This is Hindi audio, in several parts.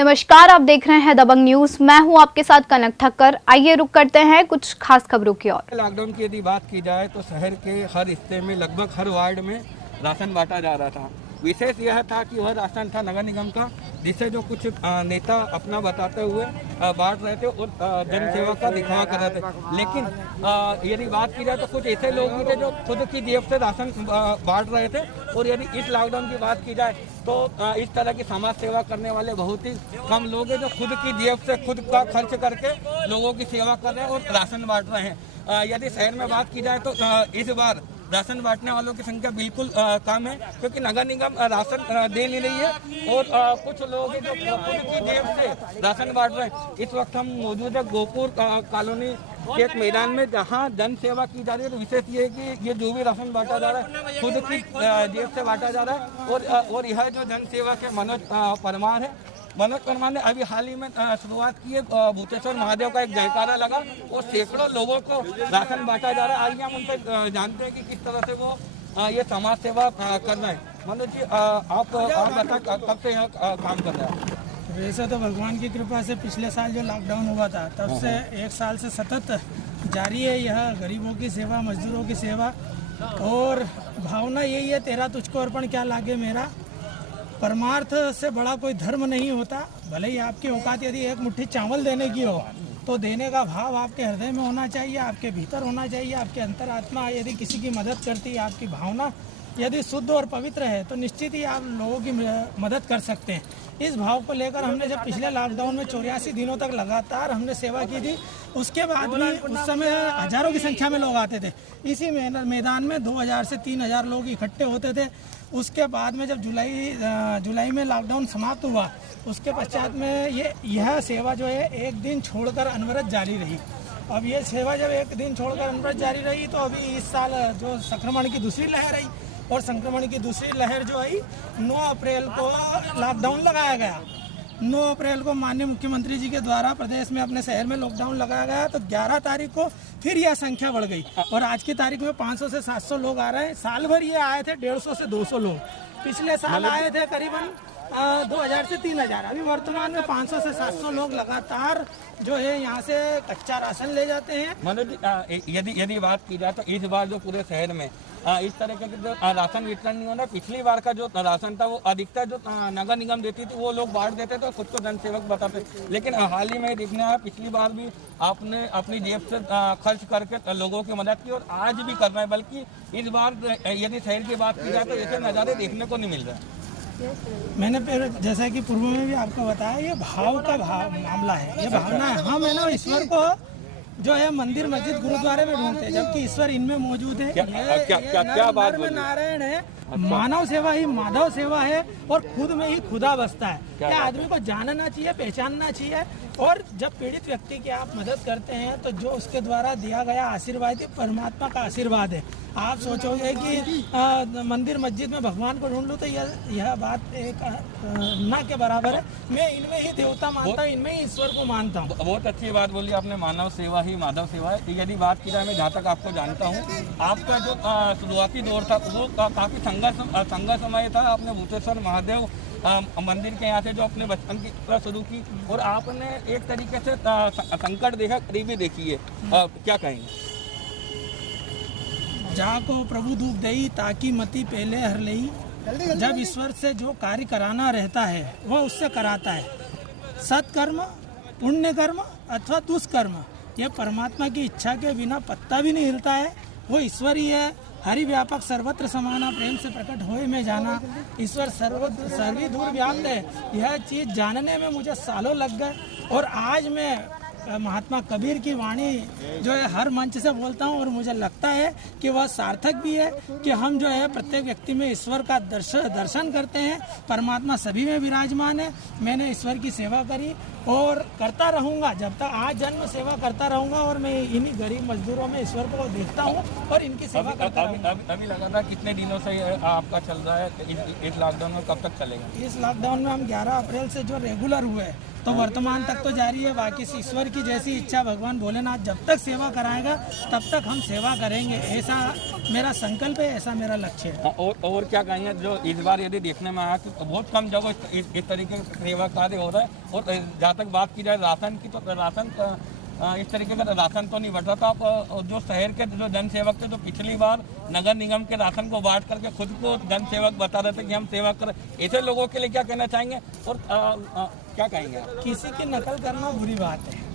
नमस्कार, आप देख रहे हैं दबंग न्यूज। मैं हूं आपके साथ कनक ठक्कर। आइए रुक करते हैं कुछ खास खबरों की ओर। लॉकडाउन की यदि बात की जाए तो शहर के हर हिस्से में लगभग हर वार्ड में राशन बांटा जा रहा था। विशेष यह था कि वह राशन था नगर निगम का, जिसे जो कुछ नेता अपना बताते हुए बांट रहे थे और जन सेवा का दिखावा कर रहे थे। लेकिन यदि बात की जाए तो कुछ ऐसे लोग भी थे जो खुद की जेब से राशन बांट रहे थे। और यदि इस लॉकडाउन की बात की जाए तो इस तरह की समाज सेवा करने वाले बहुत ही कम लोग हैं जो खुद की जेब से खुद का खर्च करके लोगों की सेवा कर रहे हैं और राशन बांट रहे हैं। यदि शहर में बात की जाए तो इस बार राशन बांटने वालों की संख्या बिल्कुल कम है, क्योंकि नगर निगम राशन दे नहीं रही है और कुछ लोग हैं जो खुद की जेब से राशन बांट रहे हैं। इस वक्त हम मौजूद है गोपुर कॉलोनी के एक मैदान में, जहां जन सेवा की जा रही है। तो विशेष ये है कि ये जो भी राशन बांटा जा रहा है खुद की जेब से बांटा जा रहा है। और यह जो जन सेवा के मनोज परमार है, मनोज परमार ने अभी हाल ही में शुरुआत की है। भूतेश्वर महादेव का एक जयकारा लगा और सैकड़ों लोगों को राशन बांटा जा रहा है। आइए हम उनसे जानते हैं कि किस तरह से वो ये समाज सेवा कर रहे हैं। मनोज जी, आप बता कब से यहाँ काम कर रहे हैं? वैसे तो भगवान की कृपा से पिछले साल जो लॉकडाउन हुआ था तब से एक साल से सतत जारी है यह गरीबों की सेवा, मजदूरों की सेवा। और भावना यही है, तेरा तुझको अर्पण क्या लागे मेरा। परमार्थ से बड़ा कोई धर्म नहीं होता। भले ही आपकी औकात यदि एक मुट्ठी चावल देने की हो तो देने का भाव आपके हृदय में होना चाहिए, आपके भीतर होना चाहिए। आपके अंतरात्मा यदि किसी की मदद करती है, आपकी भावना यदि शुद्ध और पवित्र है तो निश्चित ही आप लोगों की मदद कर सकते हैं। इस भाव को लेकर हमने जब पिछले लॉकडाउन में 84 दिनों तक लगातार हमने सेवा की थी, उसके बाद भी उस समय हजारों की संख्या में लोग आते थे। इसी मैदान में 2000 से 3000 लोग इकट्ठे होते थे। उसके बाद में जब जुलाई में लॉकडाउन समाप्त हुआ, उसके पश्चात में यह सेवा जो है एक दिन छोड़कर अनवरत जारी रही। अब ये सेवा जब एक दिन छोड़कर अनवरत जारी रही तो अभी इस साल जो संक्रमण की दूसरी लहर आई और संक्रमण की दूसरी लहर जो आई 9 अप्रैल को लॉकडाउन लगाया गया। 9 अप्रैल को माननीय मुख्यमंत्री जी के द्वारा प्रदेश में अपने शहर में लॉकडाउन लगाया गया। तो 11 तारीख को फिर यह संख्या बढ़ गई और आज की तारीख में 500 से 700 लोग आ रहे हैं। साल भर ये आए थे 150 से 200 लोग। पिछले साल आए थे करीबन 2000 से 3000। अभी वर्तमान में 500 से 700 लोग लगातार जो है यहाँ से कच्चा राशन ले जाते हैं। मनोज, यदि बात की जाए तो इस बार जो पूरे शहर में इस तरह के जो राशन वितरण नहीं होना, पिछली बार का जो राशन था वो अधिकतर जो नगर निगम देती थी वो लोग बांट देते थे, खुद को जनसेवक बताते। लेकिन हाल ही में देखने आया, पिछली बार भी आपने अपनी जेब से खर्च करके लोगों की मदद की और आज भी कर रहे हैं। बल्कि इस बार यदि शहर की बात की जाए तो ऐसे नज़ारे देखने को नहीं मिल रहे। मैंने फिर जैसा कि पूर्व में भी आपको बताया, ये भाव का मामला है, ये भावना है। हम है ना ईश्वर को जो है मंदिर, मस्जिद, गुरुद्वारे में ढूंढते हैं, जबकि ईश्वर इनमें मौजूद है। क्या बात में नारायण है, मानव सेवा ही माधव सेवा है और खुद में ही खुदा बसता है। क्या आदमी को जानना चाहिए, पहचानना चाहिए। और जब पीड़ित व्यक्ति की आप मदद करते हैं तो जो उसके द्वारा दिया गया आशीर्वाद ही परमात्मा का आशीर्वाद है। आप सोचोगे कि मंदिर मस्जिद में भगवान को ढूंढ लूँ तो यह बात एक ना के बराबर है। मैं इनमें ही देवता मानता हूँ, इनमें ही ईश्वर को मानता हूँ। बहुत अच्छी बात बोली आपने, मानव सेवा ही माधव सेवा है। यदि बात की जाए, मैं जहाँ तक आपको जानता हूँ, आपका जो शुरुआती दौर था वो काफ़ी संघर्षमय था। आपने भूतेश्वर महादेव मंदिर के यहाँ से जो अपने बचपन की शुरू की और आपने एक तरीके से संकट देखा, करीबी देखी है, क्या कहेंगे? जाको प्रभु दुख दई ताकि मति पहले हर लई। जब ईश्वर से जो कार्य कराना रहता है वह उससे कराता है। सत्कर्म, पुण्य कर्म अथवा दुष्कर्म, ये परमात्मा की इच्छा के बिना पत्ता भी नहीं हिलता है। वो ईश्वर ही है। हरि व्यापक सर्वत्र समाना, प्रेम से प्रकट होए में जाना। ईश्वर सर्वी दूर व्याप्त है। यह चीज़ जानने में मुझे सालों लग गए और आज मैं महात्मा कबीर की वाणी जो है हर मंच से बोलता हूँ और मुझे लगता है कि वह सार्थक भी है कि हम जो है प्रत्येक व्यक्ति में ईश्वर का दर्शन करते हैं। परमात्मा सभी में विराजमान है। मैंने ईश्वर की सेवा करी और करता रहूँगा, जब तक आज जन्म सेवा करता रहूँगा और मैं इन्हीं गरीब मजदूरों में ईश्वर को देखता हूँ और इनकी सेवा करता रहूँगा। अभी लगातार कितने दिनों से आपका चल रहा है? इस लॉकडाउन में कब तक चलेगा? इस लॉकडाउन में हम 11 अप्रैल से जो रेगुलर हुए तो वर्तमान तक तो जारी है। बाकी ईश्वर की जैसी इच्छा, भगवान भोलेनाथ जब तक सेवा कराएगा तब तक हम सेवा करेंगे। ऐसा मेरा संकल्प है, ऐसा मेरा लक्ष्य है। और क्या कहेंगे, जो इस बार यदि देखने में आया कि बहुत कम जगह इस तरीके का सेवा कार्य हो रहा है, और जहाँ तक बात की जाए राशन की, तो राशन इस तरीके का राशन तो नहीं बढ़ता। तो आप जो शहर के जो जन सेवक थे, जो पिछली बार नगर निगम के राशन को बांट करके खुद को जन सेवक बता रहे थे कि हम सेवा कर, ऐसे लोगों के लिए क्या कहना चाहेंगे और क्या कहेंगे आप? किसी की नकल करना बुरी बात है।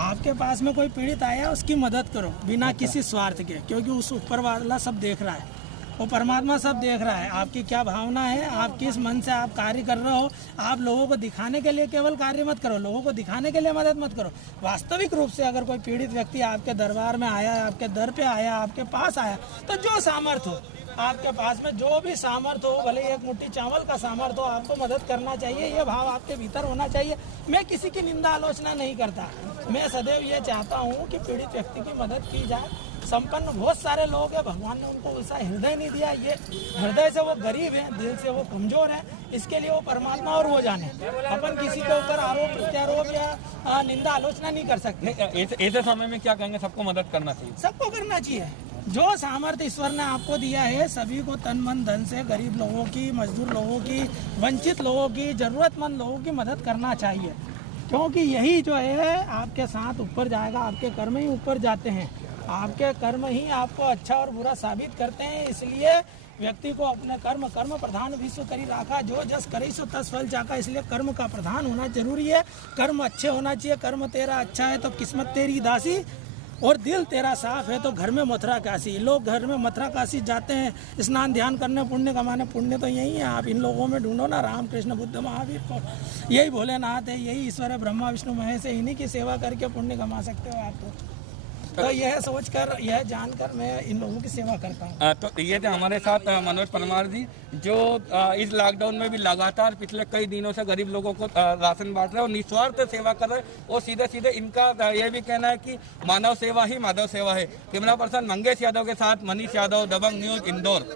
आपके पास में कोई पीड़ित आया, उसकी मदद करो बिना किसी स्वार्थ के, क्योंकि उस ऊपर वाला सब देख रहा है, वो परमात्मा सब देख रहा है। आपकी क्या भावना है, आप किस मन से आप कार्य कर रहे हो। आप लोगों को दिखाने के लिए केवल कार्य मत करो, लोगों को दिखाने के लिए मदद मत करो। वास्तविक रूप से अगर कोई पीड़ित व्यक्ति आपके दरबार में आया, आपके दर पे आया, आपके पास आया, तो जो सामर्थ्य हो आपके पास में, जो भी सामर्थ्य हो, भले एक मुट्ठी चावल का सामर्थ्य हो, आपको मदद करना चाहिए। ये भाव आपके भीतर होना चाहिए। मैं किसी की निंदा आलोचना नहीं करता, मैं सदैव ये चाहता हूँ कि पीड़ित व्यक्ति की मदद की जाए। संपन्न बहुत सारे लोग हैं, भगवान ने उनको ऐसा हृदय नहीं दिया। ये हृदय से वो गरीब है, दिल से वो कमजोर है, इसके लिए वो परमात्मा और वो जाने। अपन किसी के ऊपर आरोप प्रत्यारोप या निंदा आलोचना नहीं कर सकते। ऐसे समय में क्या कहेंगे, सबको मदद करना चाहिए, सबको करना चाहिए। जो सामर्थ्य ईश्वर ने आपको दिया है, सभी को तन मन धन से गरीब लोगों की, मजदूर लोगों की, वंचित लोगों की, जरूरतमंद लोगों की मदद करना चाहिए, क्योंकि यही जो है आपके साथ ऊपर जाएगा। आपके कर्म ही ऊपर जाते हैं, आपके कर्म ही आपको अच्छा और बुरा साबित करते हैं। इसलिए व्यक्ति को अपने कर्म प्रधान विश्व करी राखा, जो जस करे सो तस फल चाका। इसलिए कर्म का प्रधान होना जरूरी है, कर्म अच्छे होना चाहिए। कर्म तेरा अच्छा है तो किस्मत तेरी दासी, और दिल तेरा साफ है तो घर में मथुरा काशी। लोग घर में मथुरा काशी जाते हैं स्नान ध्यान करने, पुण्य कमाने। पुण्य तो यही है, आप इन लोगों में ढूंढो ना, राम कृष्ण बुद्ध महावीर को। यही भोलेनाथ है, यही ईश्वर है, ब्रह्मा विष्णु महेश है। इन्हीं की सेवा करके पुण्य कमा सकते हो आप। तो यह सोचकर, यह जानकर मैं इन लोगों की सेवा करता हूँ। तो ये थे हमारे साथ मनोज परमार जी, जो इस लॉकडाउन में भी लगातार पिछले कई दिनों से गरीब लोगों को राशन बांट रहे हैं और निस्वार्थ सेवा कर रहे हैं। और सीधे सीधे इनका यह भी कहना है कि मानव सेवा ही माधव सेवा है। कैमरा पर्सन मंगेश यादव के साथ मनीष यादव, दबंग न्यूज, इंदौर।